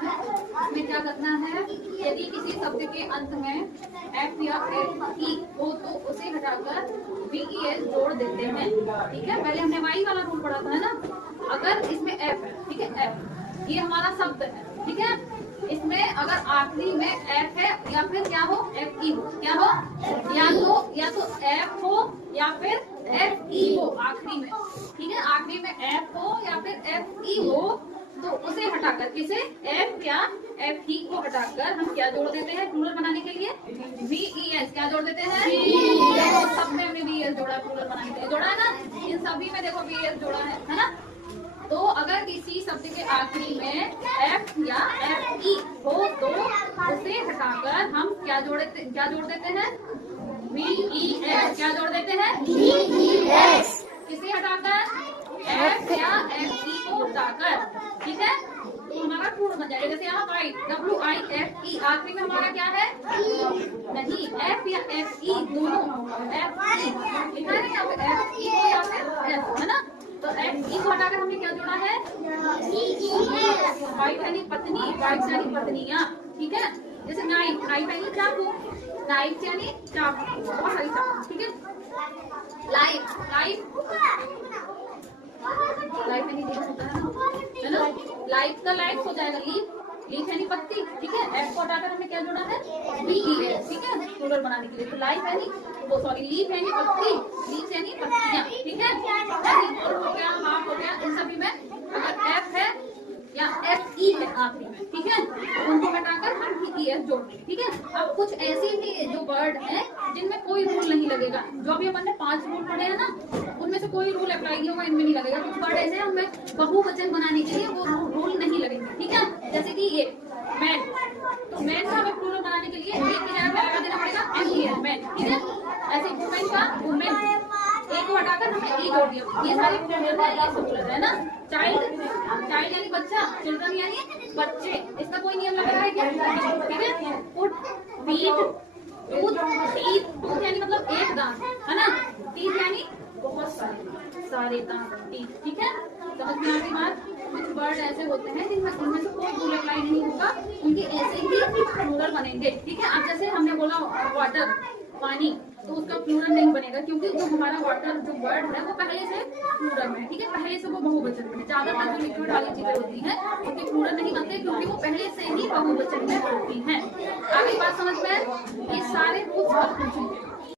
इसमें क्या करना है, यदि किसी शब्द के अंत में एफ या एफ ई हो तो उसे हटाकर VES जोड़ देते हैं। ठीक है, पहले हमने वाई वाला रूल पढ़ा था, है ना। अगर इसमें एफ है, ठीक है, एफ ये हमारा शब्द है, ठीक है, इसमें अगर आखिरी में एफ है या फिर क्या हो, एफ ई हो, क्या हो, या तो एफ हो या फिर एफ ई हो आखिरी में, ठीक है, आखिरी में एफ हो या फिर एफ ई हो, तो उसे हटाकर, किसे, एफ या एफ ई को हटाकर हम क्या जोड़ देते हैं प्लूरल बनाने के लिए, VES। क्या जोड़ देते हैं, सब में हमने VES जोड़ा प्लूरल बनाने के लिए, जोड़ा है ना, इन सभी में देखो VES जोड़ा है ना। तो अगर किसी शब्द के आखिरी में एफ या एफ ई हो तो उसे हटाकर हम क्या जोड़ देते हैं, VES। क्या जोड़ देते हैं, VES। किसे हटाकर, एफ या एफ ई को हटाकर, ठीक है, तो हमारा प्लूरल बन जाएगा। जैसे यहाँ WIFE आखिरी में हमारा क्या है, नहीं, एफ या एफ ई दोनों, एफ ई लिखा है या फिर एफ ई को या फिर एफ, है ना। तो एफ ई को हटाकर हमने क्या जोड़ा है, वाइफ यानी पत्नी, वाइफ यानी पत्नियां, ठीक है। जैसे नाइफ, नाइफ यानी चाकू, नाइफ यानी चाकू, बहुत सारी चाकू, ठीक है। लाइफ, लाइफ यानी होता है ना, लाइफ का लाइफ हो जाएगा लीफ, लीफ यानी पत्ती, ठीक है। एफ को हटाकर हमने क्या जोड़ा है, VES, ठीक है, प्लूरल बनाने के लिए। तो लाइफ यानी लीफ यानी पत्ती, लीफ यानी पत्तियां, ठीक है। हो गया, हाफ हो गया, इन सभी में अगर एफ है या एफ ई है आखिरी में, ठीक है, उनको हटाकर हम VES जोड़ देंगे, ठीक है। अब कुछ ऐसे भी जो वर्ड है जिनमें कोई रूल नहीं लगेगा, जो भी अपन ने 5 रूल पढ़े हैं ना, उनमें से कोई रूल अप्लाई नहीं होगा, इनमें नहीं लगेगा। कुछ वर्ड ऐसे हमें बहुवचन बनाने के लिए वो रूल नहीं लगेंगे, ठीक है। जैसे कि ये मैन, तो मैन का हमें प्लूरल बनाने के लिए एक की जगह लगा देना पड़ेगा MEN, मैन, ठीक है। ऐसे वुमेन का वुमेन, एक को हटाकर हमने ई जोड़ दिया, ये सारे प्लूरल है, ये सब प्लूरल है ना। चाइल्ड, चाइल्ड यानी बच्चा, चिल्ड्रन यानी बच्चे, इसका कोई नियम लग रहा है क्या, ठीक है। Foot, feet, tooth, teeth, tooth यानी मतलब एक दांत, है ना। टीथ यानी बहुत सारे दांत, टीथ, ठीक है। समझ में आ गई बात। कुछ वर्ड ऐसे होते हैं जिनमें उनमें से कोई रूल अप्लाई नहीं होगा, उनके ऐसे ही प्लूरल बनेंगे, ठीक है। अब जैसे हमने बोला वाटर, पानी, तो उसका प्लूरल नहीं बनेगा क्योंकि जो हमारा वाटर जो वर्ड है वो पहले से प्लूरल में, ठीक है, पहले से वो बहुवचन में। ज्यादातर जो लिक्विड वाली चीजें होती हैं उनके प्लूरल नहीं बनते क्योंकि वो पहले से ही बहुवचन में होती हैं। आगे बात समझ में, ये सारे रूल्स आप पूछेंगे।